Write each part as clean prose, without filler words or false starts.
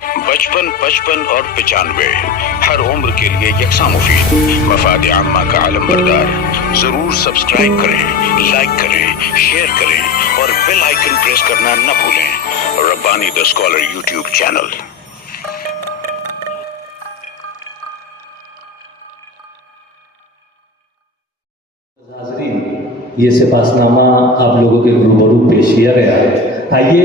55 55 और 95 हर उम्र के लिए यकसा मुफीद। मफाद आम्मा का आलम बरदार। जरूर सब्सक्राइब करें, लाइक करें, शेयर करें और बेल आइकन प्रेस करना न भूलें। Rabbani the scholar YouTube channel. ये सिपासनामा आप लोगों के रूबरू पेश किया गया है। आइए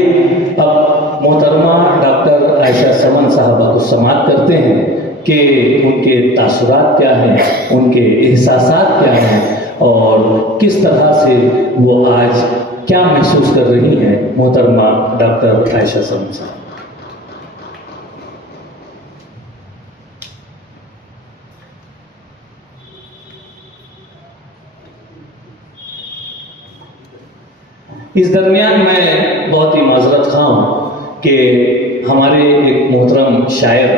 अब मोहतरमा डॉक्टर आयशा समन साहबा को समाअत करते हैं कि उनके तासुरात क्या हैं, उनके एहसासात क्या हैं और किस तरह से वो आज क्या महसूस कर रही हैं। मोहतरमा डॉक्टर आयशा समन साहब। इस दरमियान मैं बहुत ही माजरत खां हूँ कि हमारे एक मोहतरम शायर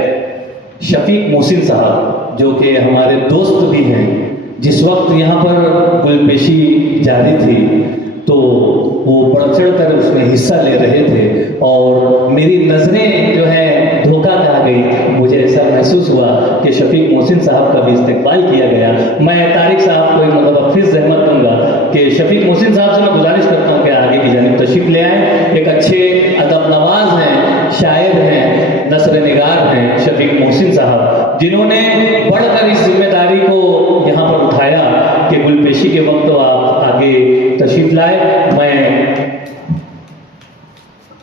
शफीक मोहसिन साहब जो कि हमारे दोस्त भी हैं, जिस वक्त यहाँ पर गुलपेशी जारी थी तो वो बढ़ चढ़ कर उसमें हिस्सा ले रहे थे और मेरी नज़रें जो है धोखा खा गई। मुझे ऐसा महसूस हुआ कि शफीक मोहसिन साहब का भी इस्तेकबाल किया गया। मैं तारिक साहब को मतलब फिर जहमत दूंगा कि शफीक मोहसिन साहब से मैं गुजारिश करता हूँ कि आगे की जानिब तशरीफ ले आए। एक अच्छे अदब नवाज हैं, शायर हैं, नसर निगार हैं शफीक मोहसिन साहब, जिन्होंने बढ़कर इस जिम्मेदारी को यहाँ पर उठाया कि गुलपेशी के वक्त तो आप आगे तशरीफ लाए। मैं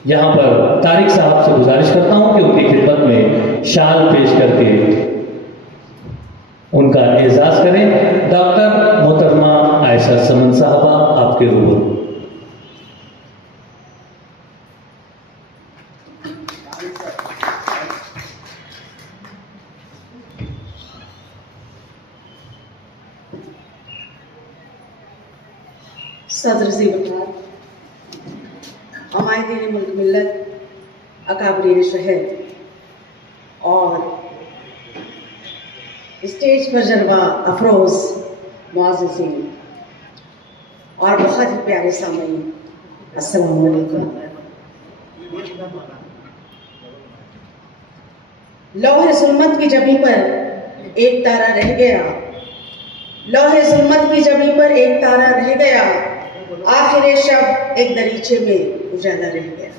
यहाँ पर तारिक साहब से गुजारिश करता हूँ कि उनकी खिदमत में शाल पेश करके उनका एजाज करें। डॉक्टर मोहतरमा आयशा समन साहबा आपके रूबरू। सदर ज़िम्मेदार हमायतीन मुल्क मिल्लत, अकाबरीन शहर और स्टेज पर जलवा अफरोज़ मुअज़्ज़िज़ीन और बहुत ही प्यारे सामईन, अस्सलामु अलैकुम। लौहे ज़ुल्मत की जबी पर एक तारा रह गया, लौहे ज़ुल्मत की जबी पर एक तारा रह गया, आखिर शब एक दरीचे में उजाला रह गया।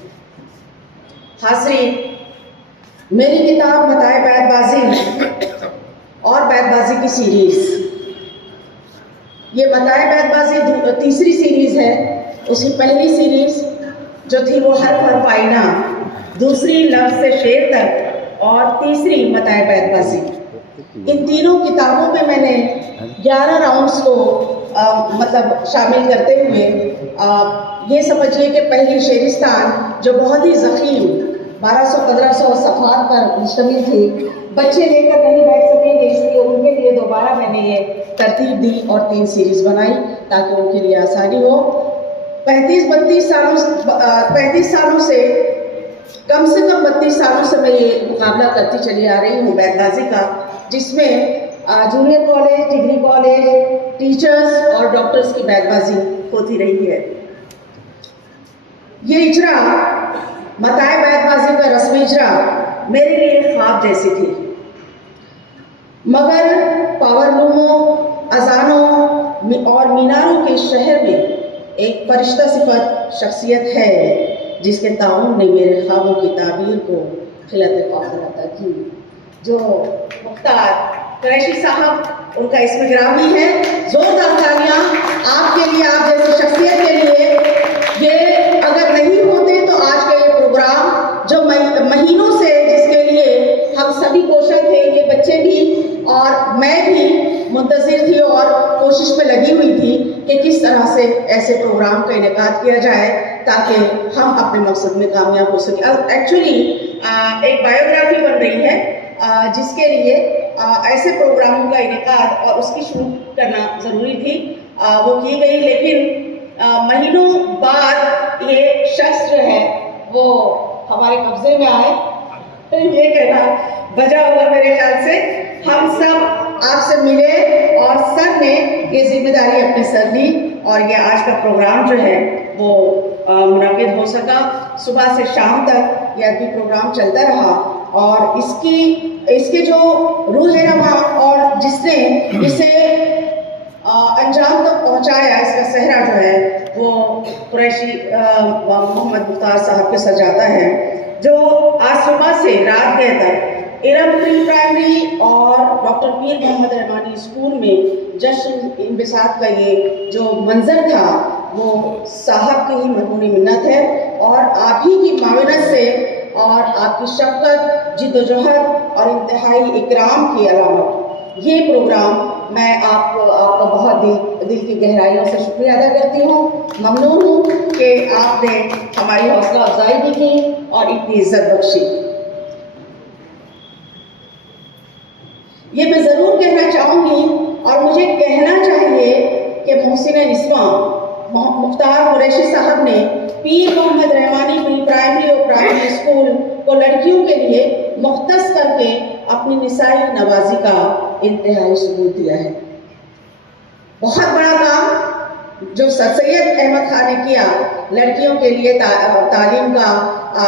हाज़रीन, मेरी किताब मताए बैतबाजी और बैतबाजी की सीरीज़, ये मताए बैतबाजी तीसरी सीरीज़ है। उसकी पहली सीरीज़ जो थी वो हर आईना, दूसरी लफ्ज़ से शेर तक और तीसरी मताए बैतबाजी। इन तीनों किताबों में मैंने 11 राउंड्स को मतलब शामिल करते हुए ये समझिए कि पहली शेरिस्तान जो बहुत ही ज़ख़ीम 1200-1500 सफ़ात पर मुश्तमिल थी, बच्चे लेकर नहीं बैठ सकेंगे, इसलिए उनके लिए दोबारा मैंने ये तरतीब दी और 3 सीरीज़ बनाई ताकि उनके लिए आसानी हो। 35 सालों से कम 32 सालों से मैं ये मुकाबला करती चली आ रही हूँ बैतबाजी का, जिसमें junior college, degree college, teachers और डॉक्टर्स की बैतबाजी होती रही है। ये इजरा, मताए बैतबाजी का रस्मी इजरा मेरे लिए ख्वाब जैसी थी, मगर पावरलूमों, अजानों और मीनारों के शहर में एक फरिश्ता सिफत शख्सियत है जिसके ताउन ने मेरे ख्वाबों की ताबीर को खिलत काफिल अता की। जो मुख्तार कुरैशी साहब, उनका इसमें ग्रामी है। जोरदार तालियां आपके लिए, आप जैसी शख्सियत के लिए। ये अगर नहीं होते तो आज का ये प्रोग्राम जो महीनों से जिसके लिए हम सभी कोशिश थे, ये बच्चे भी और मैं भी मुंतज़िर थी और कोशिश में लगी हुई थी कि किस तरह से ऐसे प्रोग्राम का इनेकाद किया जाए ताकि हम अपने मकसद में कामयाब हो सकें। एक्चुअली एक बायोग्राफी बन रही है जिसके लिए ऐसे प्रोग्रामों का इनेकाद और उसकी शूट करना ज़रूरी थी, वो की गई। लेकिन महीनों बाद ये शख्स जो है वो हमारे कब्जे में आए, ये कहना बजा होगा मेरे ख्याल से। हम सब आपसे मिले और सर ने ये जिम्मेदारी अपने सर ली और ये आज का प्रोग्राम जो है वो मुनाकिद हो सका। सुबह से शाम तक ये अदबी प्रोग्राम चलता रहा और इसके जो रूह रमा और जिसने इसे अंजाम तक पहुंचाया, इसका सेहरा जो है वो कुरैशी मोहम्मद मुख्तार साहब के सर जाता है, जो आज सुबह से रात गए तक इरम प्री प्राइमरी और डॉक्टर पीर मोहम्मद रहमानी स्कूल में जश्न इंबिसात का ये जो मंजर था वो साहब की ही मरहूनी मिन्नत है, और आप ही की मावनत से और आपकी शफ़क़त, जिद्दोजहद और इंतहाई इकराम की अलामत ये प्रोग्राम मैं आपका बहुत दिल की गहराइयों से शुक्रिया अदा करती हूँ। ममनून हूँ कि आपने हमारी हौसला अफजाई भी की और इतनी इज्जत बख्शी। ये मैं ज़रूर कहना चाहूँगी और मुझे कहना चाहिए कि मोहसिन निस्वां मुख्तार कुरैशी साहब ने पीर मोहम्मद रहमानी प्री प्राइमरी और प्राइमरी स्कूल को लड़कियों के लिए मुख्तस करके अपनी निसाई नवाजी का इंतहाई सबूत दिया है। बहुत बड़ा काम जो सर सैयद अहमद खान ने किया लड़कियों के लिए तालीम का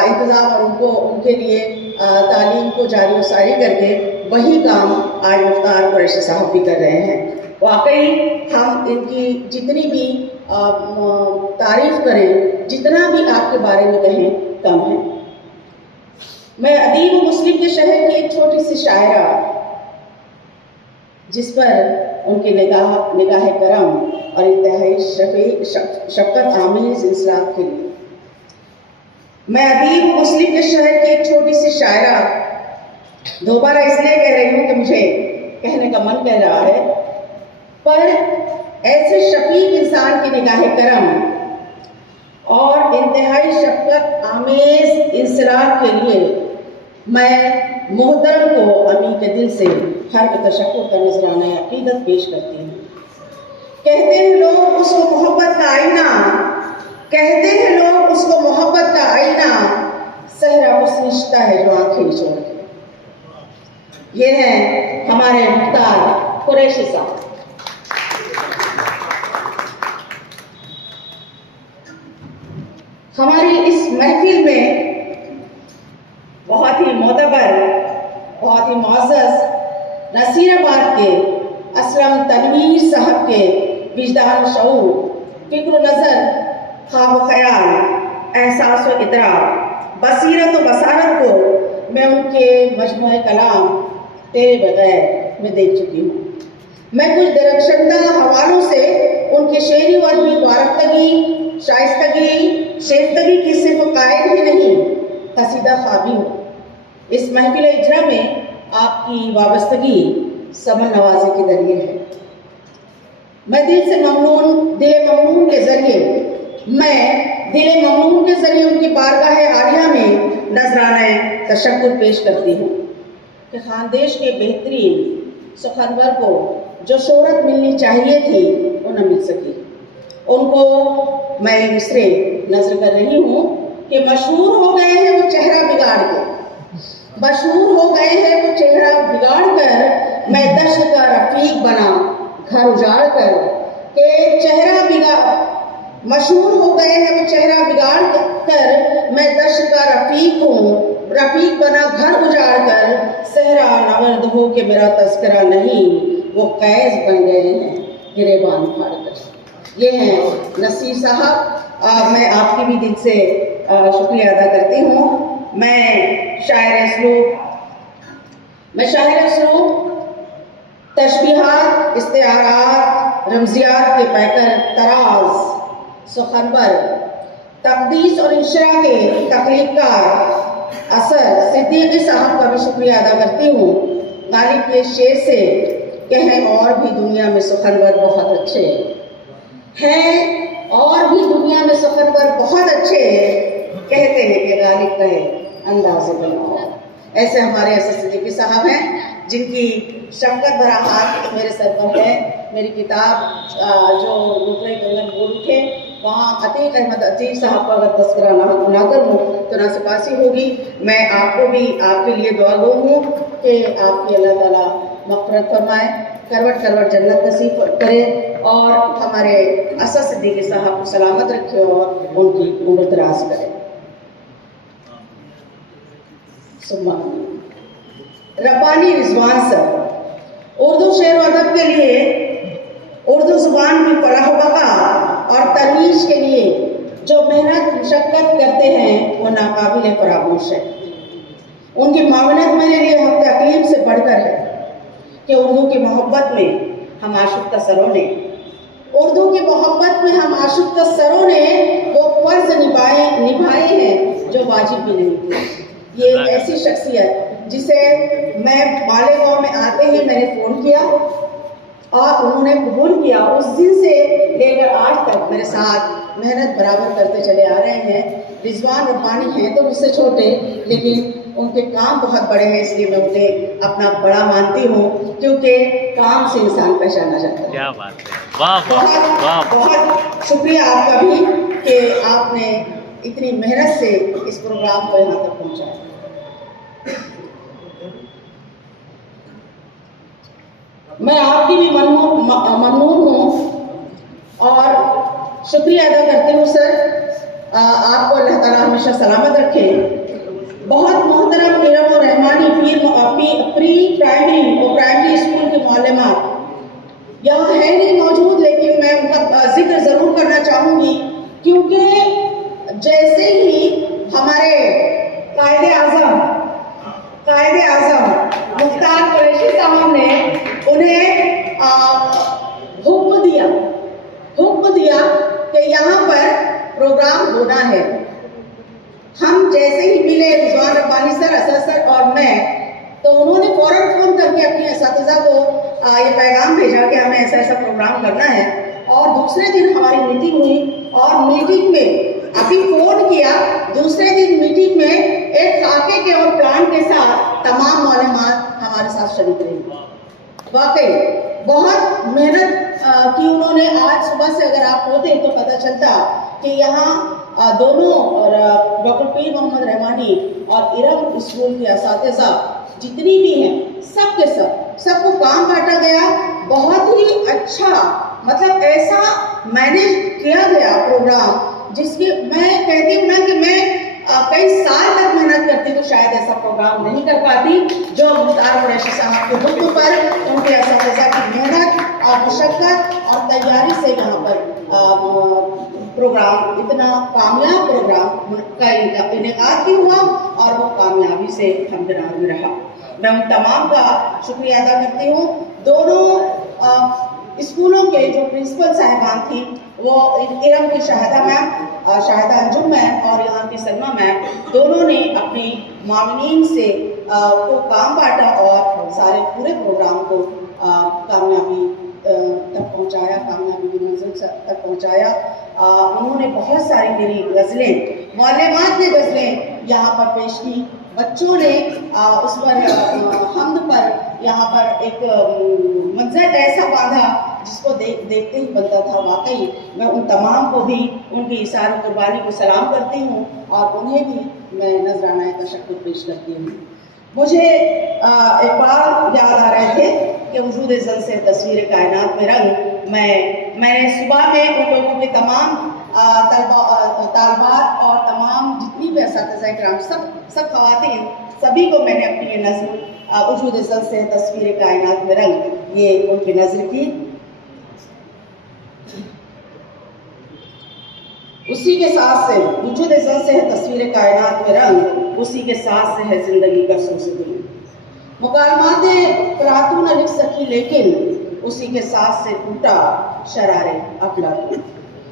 इंतज़ाम और उनके लिए तालीम को जारी व सारी करके, वही काम आज मुख्तार कुरैशी साहब भी कर रहे हैं। वाकई हम इनकी जितनी भी तारीफ करें, जितना भी आपके बारे में कहें कम है। मैं अदीब व मुस्लिम के शहर की एक छोटी सी शायरा, जिस पर उनकी निगाह करम और इंतहाई शफ़क़त आमीज़ इंसराफ के लिए, मैं अदीब मुस्लिम के शहर की एक छोटी सी शायरा दोबारा इसलिए कह रही हूँ कि मुझे कहने का मन कह रहा है, पर ऐसे शफीक इंसान की निगाह करम और इंतहाई शफ़क़त आमीज़ इंसराफ के लिए मैं मोहतरम को अमी के दिल से हर तशक्कुर का नजराना अकीदत पेश करती हूँ। कहते हैं लोग उसको मोहब्बत का आईना, कहते हैं लोग उसको मोहब्बत का आईना, सहरा उस रिश्ता है जो आंखें छोड़ के। ये है हमारे मुख्तार कुरैशी साहब। हमारी इस महफिल में बहुत ही मोतबर, बहुत ही मुअज़्ज़ज़ नसीराबाद के असलम तनवीर साहब के विजदान शऊर, फ़िक्र नज़र, ख्वाब ख़याल, एहसास व इदराक, बसीरत व बसारत को मैं उनके मजमूए कलाम तेरे बगैर में देख चुकी हूँ। मैं कुछ दरख्शंदा हवालों से उनके शेरी व अदबी वारफ्तगी, शाइस्तगी, शेफ्तगी की सिर्फ कायद ही नहीं, कसीदा ख्वाबी हूँ। इस महफिल इजरा में आपकी वाबस्तगी समन नवाजी के जरिए है। मैं दिल ममनून के जरिए उनकी बारगाह आलिया में नजराना तशक्कुर पेश करती हूँ कि खानदेश के बेहतरीन सुखनवर को जो शोहरत मिलनी चाहिए थी वो न मिल सकी। उनको मैं दूसरे नजर कर रही हूँ कि मशहूर हो गए हैं वो चेहरा बिगाड़ के, मशहूर हो गए हैं वो चेहरा बिगाड़ कर, मैं दश्त का रफीक बना घर उजाड़ कर के मशहूर हो गए हैं वो चेहरा बिगाड़ कर, मैं दश्त का रफीक बना घर उजाड़ कर, सहरा नवर्द हो के मेरा तस्करा नहीं, वो कैस बन गए हैं गिरेबान फाड़ कर। ये हैं नसीर साहब। मैं आपकी भी दिल से शुक्रिया अदा करती हूँ। मैं शायर असलूब, तशबीहात, इस्तिआरात, रमजियात के पैकर तराज, सुखनवर, तकदीस और इंशरा के तख्लीक़कार असर सिद्दीकी साहब का भी शुक्रिया अदा करती हूँ। गालिब के शेर से कहें और भी दुनिया में सुखनवर बहुत अच्छे हैं, और भी दुनिया में सुखनवर बहुत अच्छे कहते हैं कि गालिब कहे अंदाज़ बनाओ। ऐसे हमारे सिद्दीकी साहब हैं जिनकी शफ़क़त भरा हाथ मेरे सर पर है। मेरी किताब जो दूसरे कलम बोल उठे, वहाँ अतीक अहमद अतीक साहब का अगर तस्करा ना करूँ तो नासिपासी होगी। मैं आपको भी आपके लिए दुआ गो हूँ कि आपकी अल्लाह ताला मग़फ़िरत फरमाए, करवट करवट जन्नत नसीब करे और हमारे असद सिद्दीकी साहब को सलामत रखे और उनकी उम्र दराज करे। सुभान अल्लाह। रब्बानी रिजवान सर, उर्दू शेर व अदब के लिए, उर्दू जुबान की फलाह बका और तरोइज के लिए जो मेहनत मशक्क़त करते हैं वो नाकाबिल फरामोश है। उनकी मावनत मेरे लिए हम तकलीफ से बढ़कर है कि उर्दू की मोहब्बत में हम आशुक्ता सरों ने, उर्दू की मोहब्बत में हम आशुक्ता सरों ने वो फ़र्ज निभाए हैं जो वाजिब भी नहीं थे। ये ऐसी शख्सियत जिसे मैं मालेगांव में आते ही मैंने फ़ोन किया और उन्होंने कबूल किया, उस दिन से लेकर आज तक मेरे साथ मेहनत बराबर करते चले आ रहे हैं। रिजवान रब्बानी हैं तो मुझसे छोटे, लेकिन उनके काम बहुत बड़े हैं, इसलिए मैं उन्हें अपना बड़ा मानती हूँ, क्योंकि काम से इंसान पहचाना जाता है। क्या बात है, वाह वाह वाह। बहुत शुक्रिया आपका भी कि आपने इतनी मेहनत से इस प्रोग्राम को यहाँ तक पहुँचाया। मैं आपकी भी ममनून हूँ और शुक्रिया अदा करती हूँ सर। आपको अल्लाह ताला हमेशा सलामत रखे। बहुत मोहतरम इरम और रहमानी प्री प्राइमरी और प्राइमरी स्कूल की मालूमात यहाँ है नहीं मौजूद, लेकिन मैं उनका जिक्र ज़रूर करना चाहूँगी, क्योंकि जैसे ही हमारे कायदे आज़म मुख्तार कुरैशी साहब ने उन्हें हुक्म दिया कि यहाँ पर प्रोग्राम होना है, हम जैसे ही मिले रिजवान रब्बानी सर, असद सर और मैं, तो उन्होंने फ़ौरन फ़ोन करके अपनी असातिज़ा को ये पैगाम भेजा कि हमें ऐसा ऐसा प्रोग्राम करना है। और दूसरे दिन हमारी मीटिंग हुई और मीटिंग में अभी फ़ोन किया, दूसरे दिन मीटिंग में एक खाके के और प्लान के साथ तमाम मालूमात हमारे साथ शरीक रही। वाकई बहुत मेहनत की उन्होंने। आज सुबह से अगर आप होते तो पता चलता कि यहाँ दोनों डॉक्टर पीर मोहम्मद रहमानी और इरम स्कूल के असातिज़ा जितनी भी हैं, सबको काम बांटा गया। बहुत ही अच्छा, मतलब ऐसा मैनेज किया गया प्रोग्राम, जिसकी मैं कहती हूँ ना कि मैं कई साल तक मेहनत करती तो शायद ऐसा प्रोग्राम नहीं कर पाती, जो मुख्तार कुरैशी साहब के हुक्म पर, उनके असातिज़ा की मेहनत और मशक्क़त और तैयारी से यहाँ पर प्रोग्राम, इतना कामयाब प्रोग्राम का इनेकाद भी हुआ और वो कामयाबी से हमदरार में रहा। मैं उन तमाम का शुक्रिया अदा करती हूँ। दोनों स्कूलों के जो प्रिंसिपल साहिबान थी, वो इरम की शाहिदा अंजुम मैम और यहाँ की सलमा मैम, दोनों ने अपनी मामनीन से को काम बांटा और सारे पूरे प्रोग्राम को कामयाबी तक पहुँचाया, कामयाबी की मंजिल तक पहुँचाया। उन्होंने बहुत सारी मेरी गज़लें, मालूमात ने गज़लें यहाँ पर पेश की। बच्चों ने उस पर हम्द पर यहाँ पर एक मंजर ऐसा बांधा जिसको देखते ही बनता था। वाकई मैं उन तमाम को भी उनकी इसार कुर्बानी को सलाम करती हूँ और उन्हें भी मैं नजराना तशक्कुर पेश करती हूँ। मुझे इकबाल याद आ रहे थे कि वजूद ज़ल से तस्वीर कायनात में रंग। मैंने सुबह में उन लोगों के तमाम तालबात और तमाम जितनी भी असातिज़ा इकराम, सब ख़वातीन, सभी को मैंने अपनी ये नज़्म वजूद ज़ल से तस्वीर कायनात में रंग, ये उनकी नज़्म की। उसी के साथ से वजूद ज़ल से है तस्वीर कायनात में रंग, उसी के साथ से है ज़िंदगी का सूसुदी। मुकालमात करातून लिख सकी लेकिन उसी के साथ से टूटा शरारे अखलाक।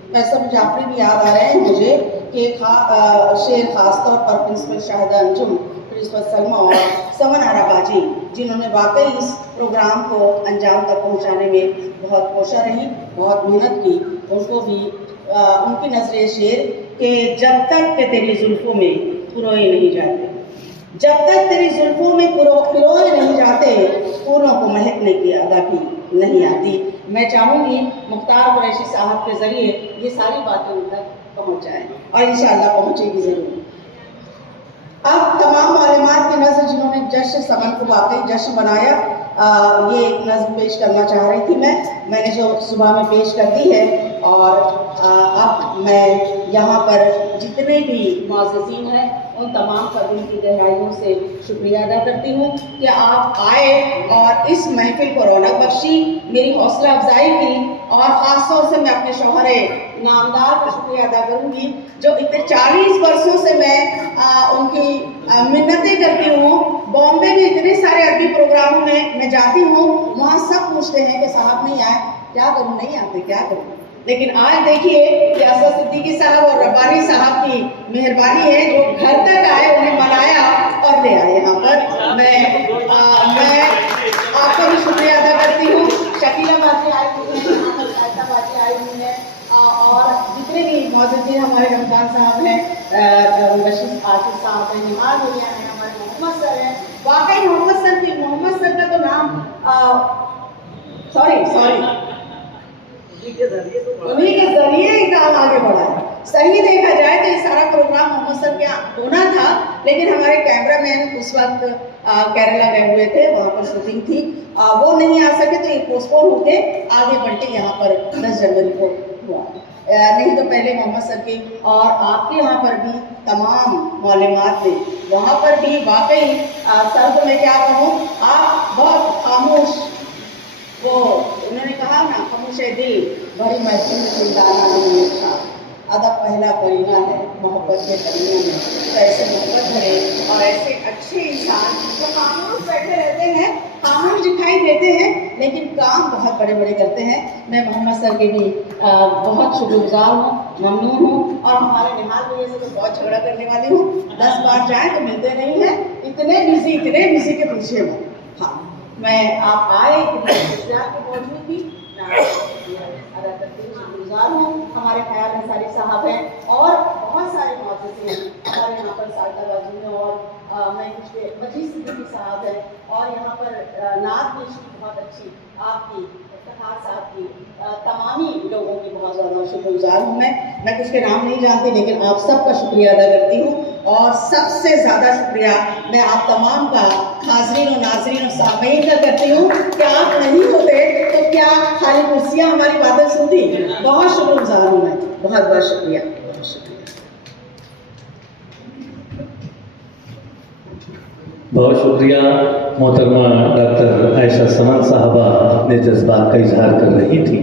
फैसल जाफरी भी याद आ रहे हैं मुझे कि शेर ख़ासतौर पर प्रिंसिपल शाहिदा अंजुम, प्रिंसिपल सलमा और समन आराबाजी, जिन्होंने वाकई इस प्रोग्राम को अंजाम तक पहुंचाने में बहुत कोशा रही, बहुत मेहनत की। उनको भी उनकी नज़र शेर कि जब तक के तेरी जुल्फ़ों में पुरोए नहीं जाते, जब तक तेरी जुल्फ़ों में पिरोए नहीं जाते, फूलों को महकने की अदा भी नहीं आती। मैं चाहूँगी मुख्तार कुरैशी साहब के ज़रिए ये सारी बातें उन तक पहुँच जाएँ और इंशाअल्लाह पहुँचेगी ज़रूर। अब तमाम मालूमात की नज़र जिन्होंने जश्न समन को वाकई जश्न बनाया, ये एक नज़्म पेश करना चाह रही थी मैंने जो सुबह में पेश कर दी है। और अब मैं यहाँ पर जितने भी मुअज़्ज़िज़ीन हैं उन तमाम का दिल की गहराइयों से शुक्रिया अदा करती हूँ कि आप आए और इस महफिल को रौनक बख्शी, मेरी हौसला अफजाई की। और ख़ास तौर से मैं अपने शौहर नामदार का शुक्रिया अदा करूँगी जो इतने 40 वर्षों से मैं उनकी मिन्नतें करती हूँ। बॉम्बे में इतने सारे अदबी प्रोग्रामों में मैं जाती हूँ, वहाँ सब पूछते हैं कि साहब नहीं आए, क्या करूँ, नहीं आते क्या करूँ। लेकिन आज देखिए कि असद सिद्दीकी साहब और रब्बानी साहब की मेहरबानी है जो घर तक आए, उन्हें मनाया और ले आए यहाँ पर। मैं आपका भी शुक्रिया अदा करती हूँ। शकीला बाजी आई हुई हैं, साहिदा बाजी आई हुई हैं और जितने भी मुअज़्ज़िज़ीन हमारे रमजान साहब हैं, बशीर आसिफ साहब हैं, निमाज हुलिया हैं, हमारे मोहम्मद सर हैं। वाकई मोहम्मद सर का तो नाम उन्हीं के जरिए ही काम आगे बढ़ा है। सही देखा जाए तो ये सारा प्रोग्राम मोहम्मद सर के होना था, लेकिन हमारे कैमरामैन उस वक्त केरला गए हुए थे, वहाँ पर शूटिंग थी, वो नहीं आ सके तो ये पोस्टपोन होके आगे बढ़ के यहाँ पर 10 जनवरी को हुआ। नहीं तो पहले मोहम्मद सर की और आपके यहाँ पर भी तमाम मालूमात थे, वहाँ पर भी वाकई सर को मैं क्या कहूँ, आप बहुत खामोश, वो उन्होंने कहा ना, खामोश दिल बड़ी महफिल में चिल्लाना नहीं था, अदब पहला करीना है मोहब्बत के करीना में। तो ऐसे मोहब्बत भरे और ऐसे अच्छे इंसान जो खामोश बैठे रहते हैं, खामोश दिखाई देते हैं, लेकिन काम बहुत बड़े बड़े करते हैं। मैं मोहम्मद सर के भी बहुत शुक्रगुजार हूँ, ममनून हूँ। और हमारे निहाल भैया से तो बहुत झगड़ा करने वाली हूँ, 10 बार जाए तो मिलते नहीं हैं, इतने बिजी के पीछे हूँ। हाँ, मैं आप आए, की मौजूदगी अदा करती हूँ, शुक्रगुजार हूँ। हमारे ख्याल अंसारी साहब हैं और बहुत सारे मुअज़्ज़िज़ीन हैं हमारे यहाँ पर, साहिदा बाजी में और मैं कुछ मजीद सिद्दीकी साहब हैं और यहाँ पर नात पेशी बहुत अच्छी आपकी, इफ्तिखार साहब की, तमामी लोगों की बहुत ज़्यादा शुक्रगुजार हूँ। मैं कुछ के नाम नहीं जानती, लेकिन आप सबका शुक्रिया अदा करती हूँ। और सबसे ज़्यादा शुक्रिया मैं आप तमाम का, हाज़रीन और नाज़रीन और सामीन का करती हूँ कि आप नहीं होते तो क्या खाली कुर्सियाँ हमारी बातें सुनती। बहुत शुक्रगुजार हूँ मैं, बहुत बहुत शुक्रिया, बहुत शुक्रिया। बहुत शुक्रिया मोहतरमा डॉक्टर आयशा समन साहबा अपने जज्बात का इजहार कर रही थी।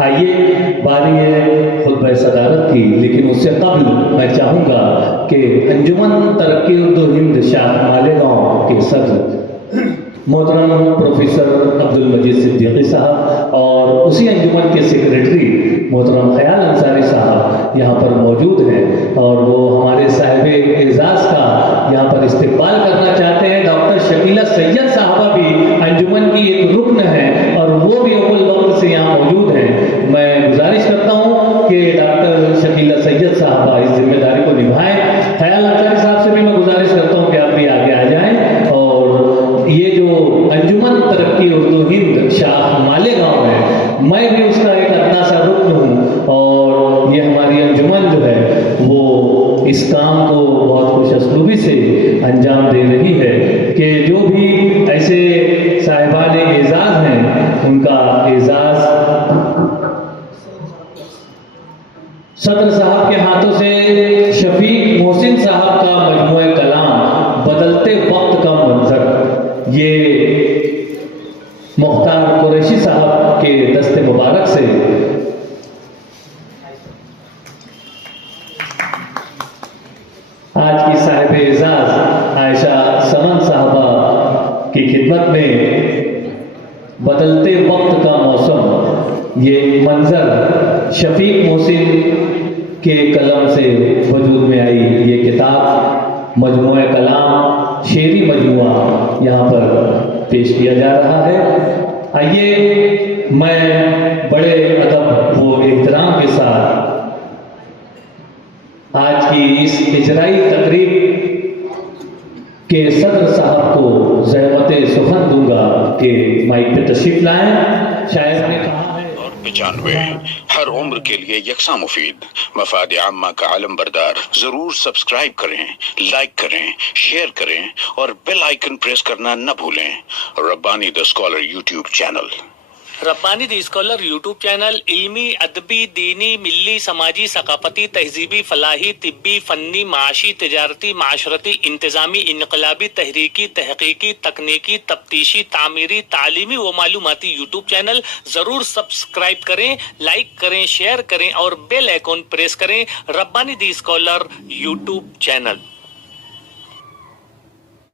आइए बारी है खुतबा सदारत की, लेकिन उससे कबल मैं चाहूँगा कि अंजुमन तरक्की उर्दू हिंद शाह मालेगांव के सदर मोहतरम प्रोफेसर अब्दुल मजीद सिद्दीकी साहब और उसी अंजुमन के सेक्रेटरी मोहतरम ख्याल अंसारी साहब यहाँ पर मौजूद हैं और वो हमारे साहिब एजाज़ का यहाँ पर इस्तकबाल करना चाहते हैं। डॉक्टर शकीला सैयद साहबा भी अंजुमन की एक रुकन है और वो भी अव्वल वक्त से यहाँ मौजूद हैं। मैं गुजारिश करता हूँ कि डॉक्टर शकीला सैयद साहबा इस जिम्मेदारी को निभाएं। ख्याल अंसारी साहब से भी मैं गुजारिश करता हूँ कि आप भी आगे आ जाएं और ये जो अंजुमन तरक्की उर्दू हिंद शाह मालेगांव है, मैं भी उसका एक अदना सा रुकन हूँ और ये हमारी अंजुमन जो है वो इस काम को बहुत खुशअस्लूबी से अंजाम दे रही है कि जो भी ऐसे साहिबान एजाज़ हैं उनका एजाज़ सदर साहब के हाथों से शफीक मोहसिन साहब का मजमूए कलाम बदलते वक्त का मंजर, ये मुख्तार कुरैशी साहब के दस्ते मुबारक से आज की साहिब एजाज आयशा समन साहबा की खिदमत में बदलते वक्त का मौसम, ये मंजर शफीक मोहसिन के कलम से वजूद में आई ये किताब मजमूए कलाम शेरी मजमुआ यहाँ पर पेश किया जा रहा है। आइए मैं बड़े अदब व एहतराम के साथ आज की इस इजराई तकरीब के सदर साहब को ज़हमत सुखन दूंगा कि माइक पे तशरीफ लाएं। शायर ने कहा है और 95 हर उम्र के लिए यकसा मुफीद, मफाद आम्मा का आलम बरदार। जरूर सब्सक्राइब करें, लाइक करें, शेयर करें और बेल आइकन प्रेस करना न भूलें। Rabbani the scholar YouTube channel. Rabbani the scholar YouTube channel इल्मी, अदबी, दीनी, मिल्ली, समाजी, सकाफती, तहजीबी, फलाही, तिब्बी, फन्नी, माशी, तिजारती, माशरती, इंतजामी, इनकलाबी, तहरीकी, तहकीकी, तकनीकी, तफ्तीशी, तामीरी, तालीमी व मालूमाती यूट्यूब चैनल जरूर सब्सक्राइब करें, लाइक करें, शेयर करें और बेल आइकॉन प्रेस करें। Rabbani the scholar YouTube channel.